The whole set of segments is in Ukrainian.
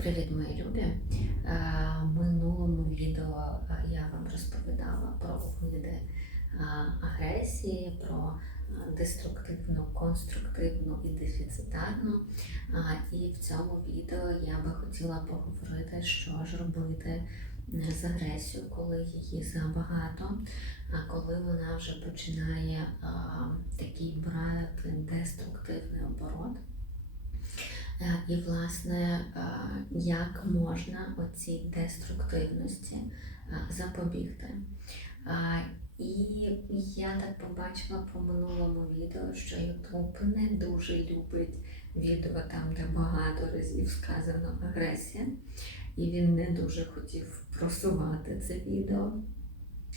Привіт, мої любі! Е, минулому відео е, я вам розповідала про види е, агресії, про деструктивну, конструктивну і дефіцитарну. І в цьому відео я би хотіла поговорити, що ж робити з агресією, коли її забагато, а коли вона вже починає такий брати деструктивний оборот. Е, І, власне, е, як можна оцій деструктивності е, запобігти. І я так побачила по минулому відео, що YouTube не дуже любить відео там, де багато разів сказано агресія, і він не дуже хотів просувати це відео.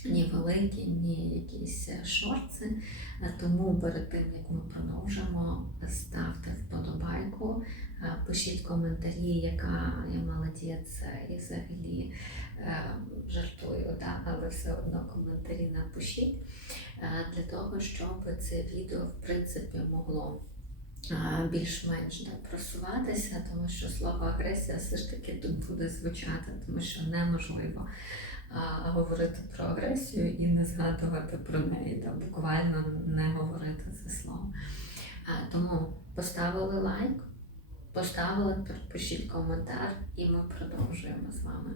Ні великі, ні якісь шорти. Е, Тому перед тим як ми продовжимо, ставте вподобайку, е, пишіть коментарі, яка я молодець е, і взагалі е, жартую, да, але все одно коментарі напишіть е, для того, щоб це відео в принципі могло. Більш-менш да, просуватися, тому що слово агресія все ж таки тут буде звучати, тому що неможливо а, говорити про агресію і не згадувати про неї, та буквально не говорити це слово. А, тому поставили лайк, поставили, пишіть коментар, і ми продовжуємо з вами.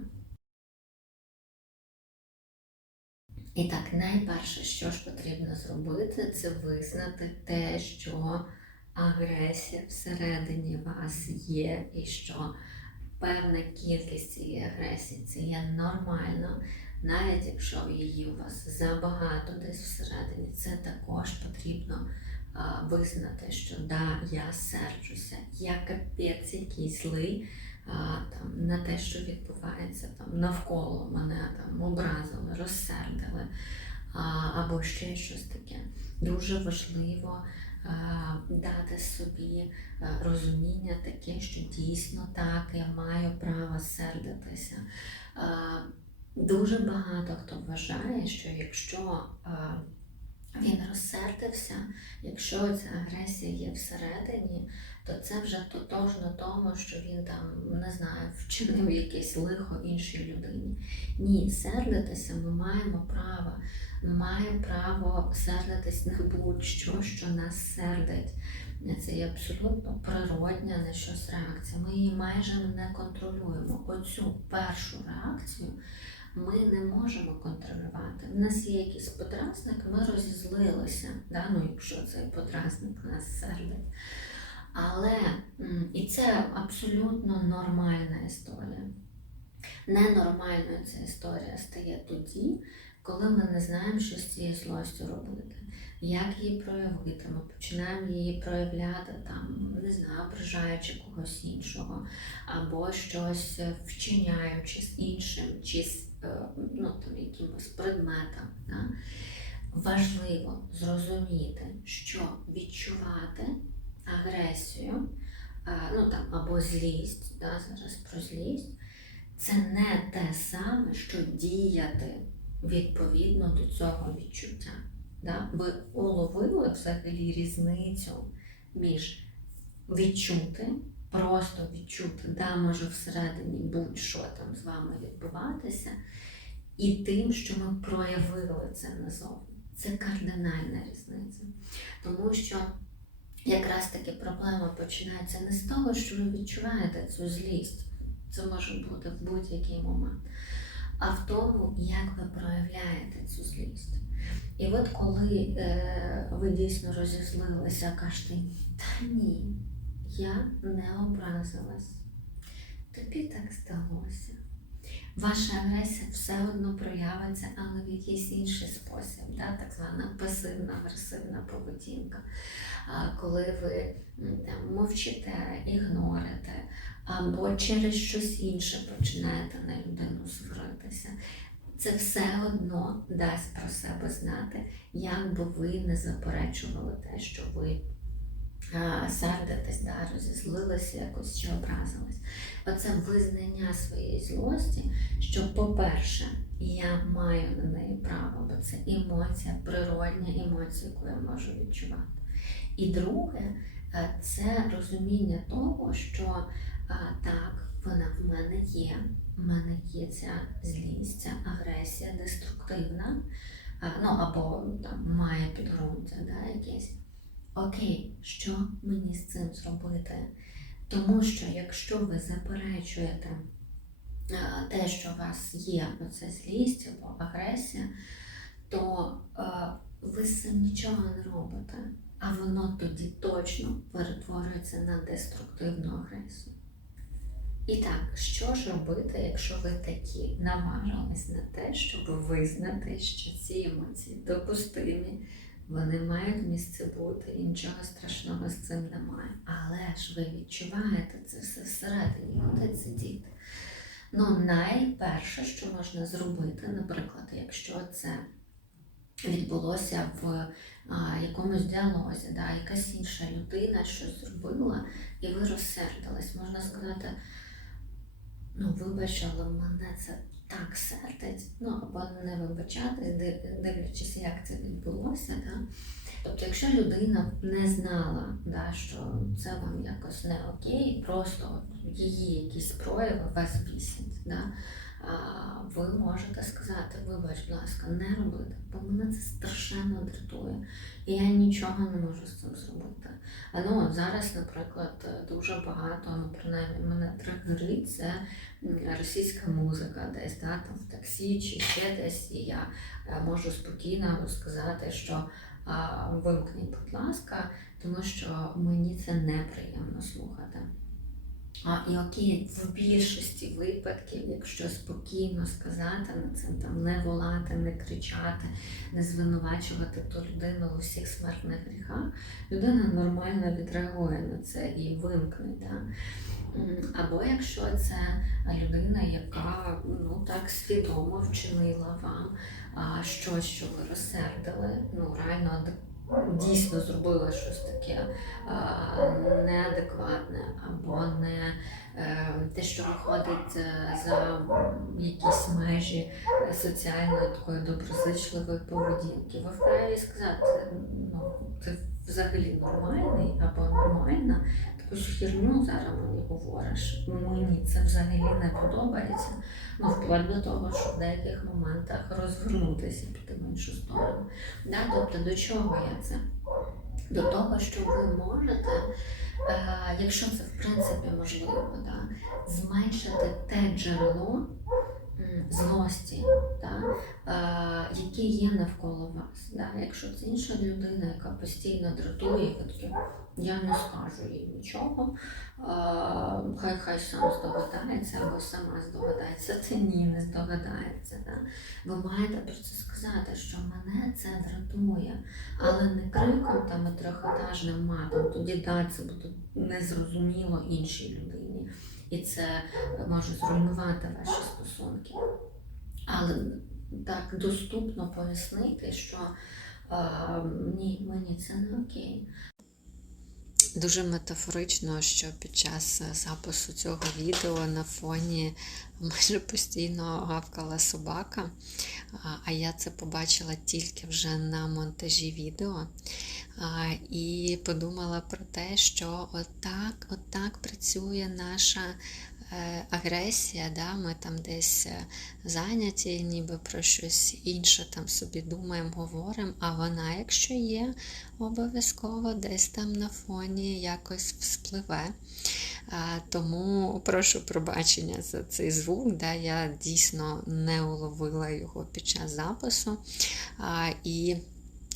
І так, найперше, що ж потрібно зробити, це визнати те, що агресія всередині вас є, і що певна кількість цієї агресії це є нормально, навіть якщо її у вас забагато десь всередині, це також потрібно визнати, що да, я серджуся, я капець якийсь злий а, там, на те, що відбувається там, навколо мене там, образили, розсердили а, або ще щось таке. Дуже важливо дати собі розуміння таке, що дійсно так, я маю право сердитися. Дуже багато хто вважає, що якщо він розсердився, якщо ця агресія є всередині, то це вже тотожно тому, що він там не знаю, вчинив якесь лихо іншій людині. Ні, сердитися ми маємо право. Маємо право сердитись на будь-що, що нас сердить. Це є абсолютно природня на щось реакція. Ми її майже не контролюємо. Оцю першу реакцію ми не можемо контролювати. У нас є якийсь подразник, ми розізлилися, да? ну, якщо цей подразник нас сердить. Але і це абсолютно нормальна історія. Ненормальною ця історія стає тоді, коли ми не знаємо, що з цією злостю робити. Як її проявити? Ми починаємо її проявляти там, не знаю, ображаючи когось іншого, або щось вчиняючи з іншим, чи з е, ну, там, якимось предметом. Да? Важливо зрозуміти, що відчувати агресію, е, ну там або злість, да, зараз про злість, це не те саме, що діяти відповідно до цього відчуття. Да? Ви уловили взагалі різницю між відчути, просто відчути, да, може всередині будь-що там з вами відбуватися, і тим, що ми проявили це назовні. Це кардинальна різниця. Тому що якраз таки проблема починається не з того, що ви відчуваєте цю злість, це може бути в будь-який момент, а в тому, як ви проявляєте цю злість. І от коли е, ви дійсно розізлилися, кажете, та ні, я не образилась. Тобі так сталося. Ваша агресія все одно проявиться, але в якийсь інший спосіб, да? так звана пасивна агресивна поведінка. Коли ви там, мовчите, ігнорите, або через щось інше починаєте на людину сваритися. Це все одно дасть про себе знати, як би ви не заперечували те, що ви а, сердитесь, да, розізлилися якось чи образились. Оце визнання своєї злості, що, по-перше, я маю на неї право, бо це емоція, природня емоція, яку я можу відчувати. І друге, е, це розуміння того, що так, вона в мене є. В мене є ця злість, ця агресія деструктивна, ну або там має підґрунтя, да, якесь. Окей, що мені з цим зробити? Тому що якщо ви заперечуєте те, що у вас є оця злість або агресія, то ви з цим нічого не робите, а воно тоді точно перетворюється на деструктивну агресію. І так, що ж робити, якщо ви такі наважились на те, щоб визнати, що ці емоції допустимі, вони мають місце бути, і нічого страшного з цим немає. Але ж ви відчуваєте це все всередині, куди це діти. Ну, найперше, що можна зробити, наприклад, якщо це відбулося в а, якомусь діалозі, да, якась інша людина щось зробила, і ви розсердились, можна сказати, ну, вибач, але мене це так сердить. Ну, або не вибачати, дивлячись, як це відбулося. Да? Тобто, якщо людина не знала, да, що це вам якось не окей, просто її якісь прояви вас бісять. Да? Ви можете сказати, вибач, будь ласка, не робити, бо мене це страшенно дратує. І я нічого не можу з цим зробити. А ну от зараз, наприклад, дуже багато, ну принаймні мене тригерить, це російська музика, десь да, там в таксі чи ще десь, і я е, можу спокійно сказати, що вимкніть, будь ласка, тому що мені це неприємно слухати. А, і окей, в більшості випадків, якщо спокійно сказати на це, там не волати, не кричати, не звинувачувати ту людину у всіх смертних гріхах, людина нормально відреагує на це і вимкне. Да? Або якщо це людина, яка ну так свідомо вчинила вам щось, що ви розсердили, ну реально адек- дійсно зробила щось таке неадекватне, або не е, те, що виходить е, за якісь межі е, соціальної такої доброзичливої поведінки. Ви вправі сказати, ну ти взагалі нормальний або нормальна, херню зараз мені говориш. Мені це взагалі не подобається. Ну, вплоть до того, що в деяких моментах розвернутися піти в іншу сторону. Да? Тобто до чого я це? До того, що ви можете, е, якщо це в принципі можливо, да, зменшити те джерело злості, да, яке є навколо вас. Да. Якщо це інша людина, яка постійно дратує, я не скажу їй нічого, хай хай сам здогадається або сама здогадається, це ні, не здогадається. Да. Ви маєте про це сказати, що мене це дратує, але не криком там і трьохетажним матом. Тоді да, це буде незрозуміло іншій людині, і це може зруйнувати ваші стосунки. Але так доступно пояснити, що а, ні, мені це не окей. Дуже метафорично, що під час е, запису цього відео на фоні майже постійно гавкала собака, а- я це побачила тільки вже на монтажі відео. І подумала про те, що отак, отак працює наша агресія. Да? Ми там десь е, зайняті, ніби про щось інше там собі думаємо, говоримо, а вона, якщо є, обов'язково десь там на фоні якось вспливе. Тому прошу пробачення за цей звук. Да, Я дійсно не уловила його під час запису. І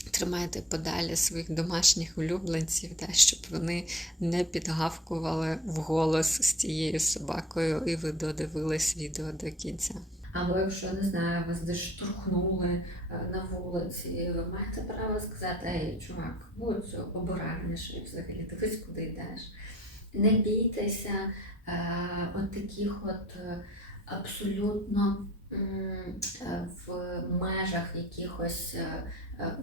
тримайте подалі своїх домашніх улюбленців, да, щоб вони не підгавкували вголос з тією собакою, і ви додивились відео до кінця. Або якщо не знаю, вас десь штурхнули е, на вулиці, ви маєте право сказати, ей, чувак, будь обережніший взагалі, дивись, куди йдеш. Не бійтеся е, от таких от е, абсолютно е, в межах якихось,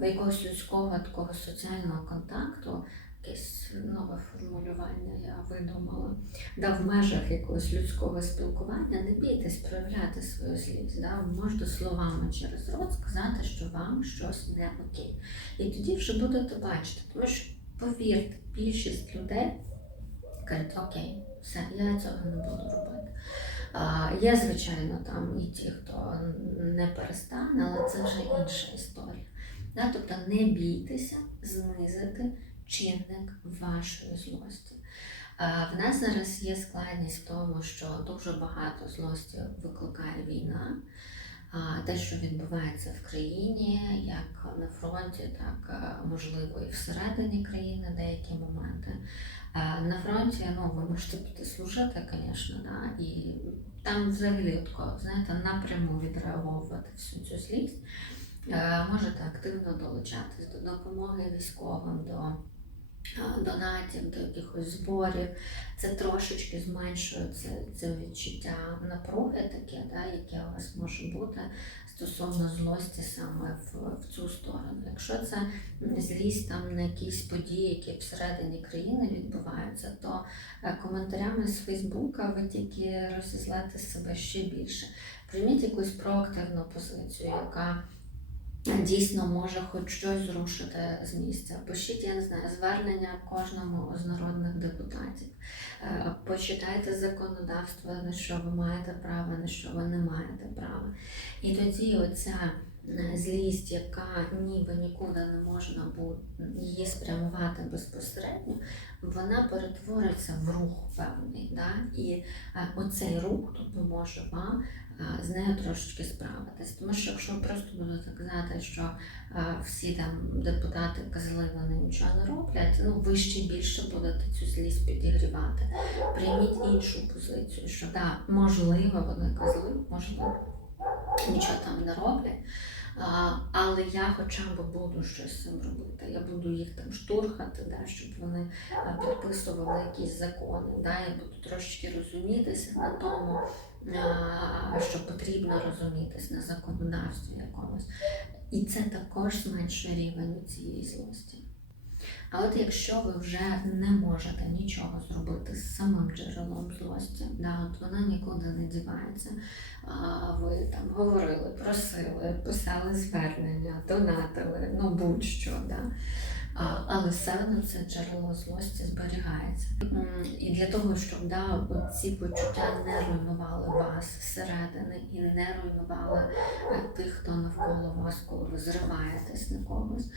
якогось людського такого соціального контакту, якесь нове формулювання я видумала да, в межах якогось людського спілкування не бійтесь проявляти свою злість. Да? Можете словами через рот сказати, що вам щось не окей. І тоді вже будете бачити, тому що повірте, більшість людей кажуть, окей, все, я цього не буду робити. А, Є, звичайно, там і ті, хто не перестане, але це вже інша історія. Да? Тобто не бійтеся знизити чинник вашої злості. В нас зараз є складність в тому, що дуже багато злості викликає війна. Те, що відбувається в країні, як на фронті, так е, можливо і всередині країни деякі моменти. Е, На фронті ну, ви можете піти служити, звісно, да, і там взагалі знаєте, напряму відреаговувати всю цю злість. Е, Можете активно долучатись до допомоги військовим, до е, донатів, до якихось зборів. Це трошечки зменшує це, це відчуття напруги таке, да, яке у вас може бути стосовно злості саме в, в цю сторону. Якщо це злість там на якісь події, які всередині країни відбуваються, то е, коментарями з Фейсбука ви тільки розізлете себе ще більше. Прийміть якусь проактивну позицію, яка дійсно може хоч щось зрушити з місця. Пишіть, я не знаю, звернення кожному з народних депутатів. Е, Почитайте законодавство, на що ви маєте право, на що ви не маєте права. І тоді оця е, злість, яка ніби нікуди не можна її спрямувати безпосередньо, вона перетвориться в рух певний. Да? І е, оцей рух допоможе вам е, з нею трошечки справитись. Тому що якщо просто будете казати, що е, всі там депутати козли, вони нічого не роблять, ну ви ще більше будете цю злість підігрівати. Прийміть іншу позицію, що да, можливо, вони козли, можливо, нічого там не роблять. Але я хоча б буду щось з цим робити. Я буду їх там штурхати, да, щоб вони підписували якісь закони. Да, я буду трошечки розумітися на тому, що потрібно розумітись на законодавстві якомусь. І це також зменшує рівень цієї злості. А от якщо ви вже не можете нічого зробити з самим джерелом злості, да, от вона нікуди не дівається, а ви там говорили, просили, писали звернення, донатили, ну будь-що, да. Але все це джерело злості зберігається. І для того, щоб да, ці почуття не руйнували вас зсередини і не руйнували е, тих, хто навколо вас, коли ви зриваєтесь на когось.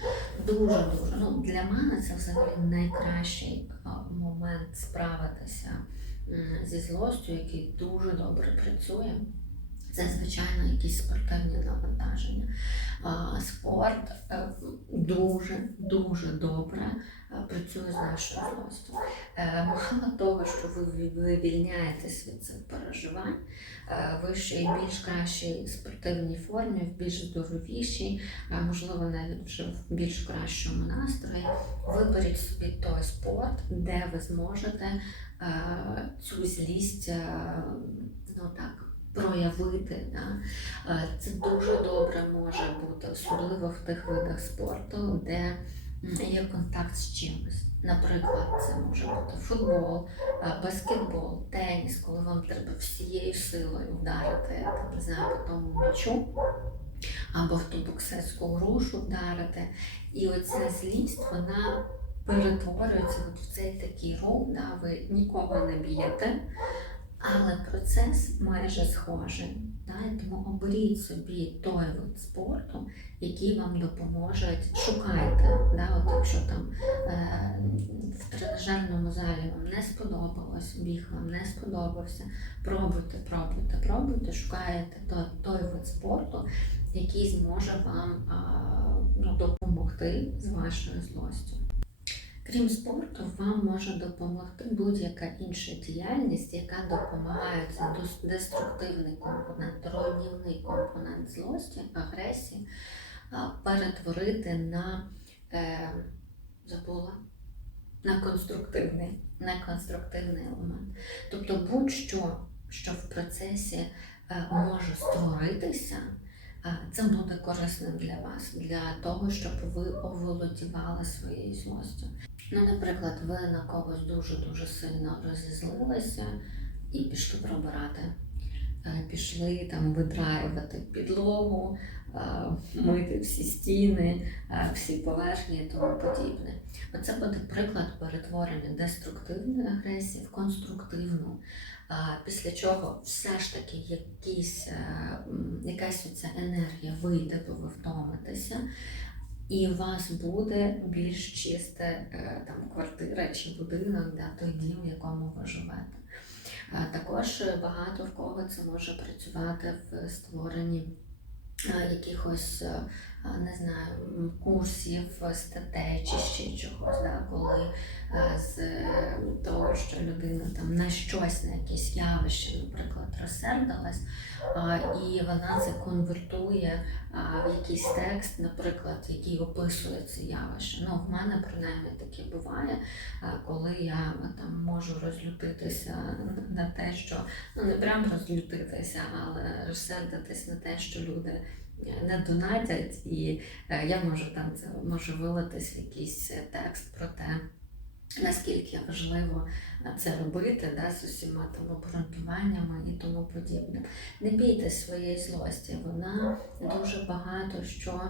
Дуже дуже. Ну для мене це взагалі найкращий момент справитися зі злостю, який дуже добре працює. Це, звичайно, якісь спортивні навантаження. Спорт е, дуже дуже добре е, працює з нашою злостю. Е, Мало того, що ви ві- вивільняєтесь від цих переживань, е, ви ще й більш кращій спортивній формі, в більш здоровішій, можливо навіть вже в більш кращому настрої. Виберіть собі той спорт, де ви зможете цю злість ну так, проявити. Да? Е, Це дуже добре може бути, особливо в тих видах спорту, де є контакт з чимось. Наприклад, це може бути футбол, е, баскетбол, теніс, коли вам треба всією силою вдарити там, не знаю, м'ячу або в ту боксерську грушу вдарити. І оця злість, вона перетворюється от в цей такий рух, да, ви нікого не б'єте, але процес майже схожий. Да, тому оберіть собі той вид спорту, який вам допоможе. Шукайте, да, от якщо там е, в тренажерному залі вам не сподобалось, біг вам не сподобався, пробуйте, пробуйте, пробуйте, шукаєте той, той вид спорту, який зможе вам ну, допомогти з вашою злостю. Крім спорту, вам може допомогти будь-яка інша діяльність, яка допомагає дос- деструктивний компонент, руйнівний компонент злості, агресії перетворити на е, забула, на конструктивний, на конструктивний елемент. Тобто будь-що, що в процесі е, може створитися, це буде корисним для вас, для того, щоб ви оволодівали своєю злостю. Ну, наприклад, ви на когось дуже-дуже сильно розізлилися і пішли пробирати. Е, Пішли там видраювати підлогу, е, мити всі стіни, е, всі поверхні і тому подібне. Оце буде приклад перетворення деструктивної агресії в конструктивну після чого все ж таки якісь, якась оця енергія вийде, бо ви втомитеся, і у вас буде більш чиста е, там квартира чи будинок, да, той дім, в якому ви живете. Також е, багато в кого це може працювати в створенні е, якихось, не знаю, курсів, е, статей чи ще чогось, да, коли е, з е, того, що людина там на щось, на якесь явище, наприклад, розсердилась, і вона це конвертує в якийсь текст, наприклад, який описує це явище. Ну, в мене принаймні таке буває, коли я там можу розлютитися на те, що ну не прям розлютитися, але розсердитись на те, що люди не донатять, і е, я можу там це може вилитись в якийсь е, текст про те. Наскільки важливо е, це робити да, з усіма там обґрунтуваннями і тому подібне. Не бійтесь своєї злості, вона дуже багато що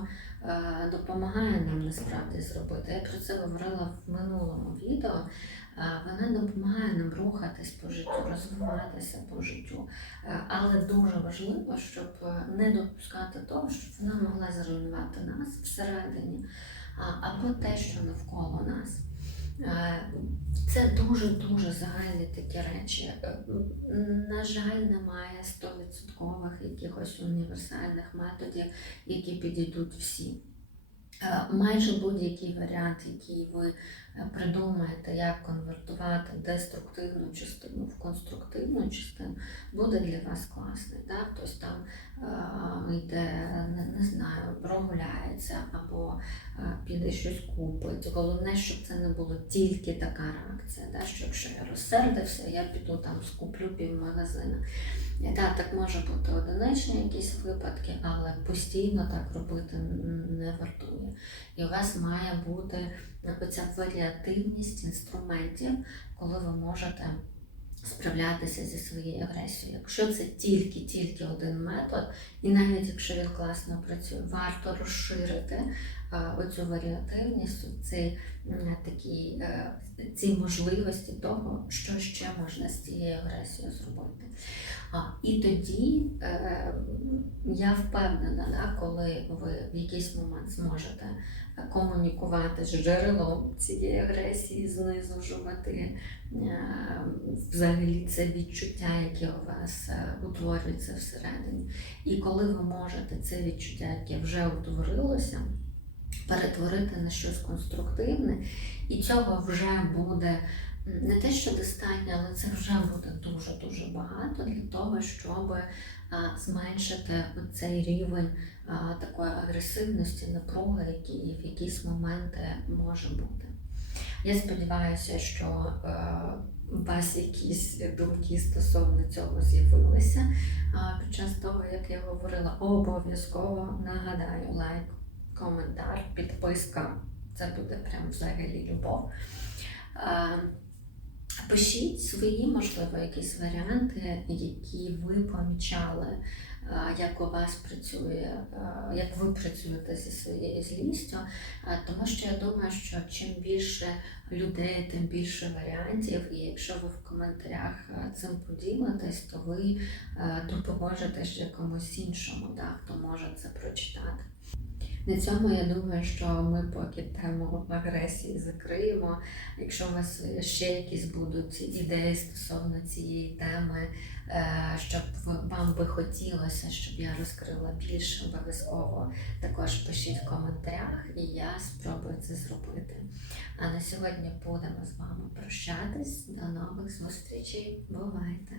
допомагає нам насправді зробити. Я про це говорила в минулому відео. Вона допомагає нам рухатись по життю, розвиватися по життю. Е, Але дуже важливо, щоб е, не допускати того, щоб вона могла зруйнувати нас всередині, або те, що навколо нас. Е, Це дуже-дуже загальні такі речі. На жаль, немає стовідсоткових якихось універсальних методів, які підійдуть всім. Е, Майже будь-який варіант, який ви придумаєте, як конвертувати деструктивну частину в конструктивну частину, буде для вас класний. Да? Хтось там е, йде, не, не знаю, прогуляється або е, піде щось купить. Головне, щоб це не було тільки така реакція. Да? Що якщо я розсердився, я піду там скуплю півмагазина. І Так, так може бути одиничні якісь випадки, але постійно так робити не вартує. І у вас має бути оця варіативність інструментів, коли ви можете справлятися зі своєю агресією. Якщо це тільки-тільки один метод, і навіть якщо він класно працює, варто розширити оцю варіативність, ці, такі, е, ці можливості того, що ще можна з цією агресією зробити. І тоді е, я впевнена, да, коли ви в якийсь момент зможете комунікувати з джерелом цієї агресії, знизу животи, е, взагалі це відчуття, яке у вас утворюється всередині. І коли ви можете це відчуття, яке вже утворилося, перетворити на щось конструктивне, і цього вже буде не те, що достатньо, але це вже буде дуже-дуже багато для того, щоб зменшити цей рівень такої агресивності, напруги, який в якісь моменти може бути. Я сподіваюся, що е, у вас якісь думки стосовно цього з'явилися під час того, як я говорила. Обов'язково нагадаю лайк, коментар, підписка. Це буде прям взагалі любов. Е, Пишіть свої, можливо, якісь варіанти, які ви помічали, е, як у вас працює, е, як ви працюєте зі своєю злістю. Тому що я думаю, що чим більше людей, тим більше варіантів. І якщо ви в коментарях цим поділитесь, то ви допоможете ще комусь іншому, да, хто може це прочитати. На цьому я думаю, що ми поки тему агресії закриємо. Якщо у вас ще якісь будуть ідеї стосовно цієї теми, е, щоб вам би хотілося, щоб я розкрила більше, обов'язково також пишіть в коментарях, і я спробую це зробити. А на сьогодні будемо з вами прощатись. До нових зустрічей. Бувайте!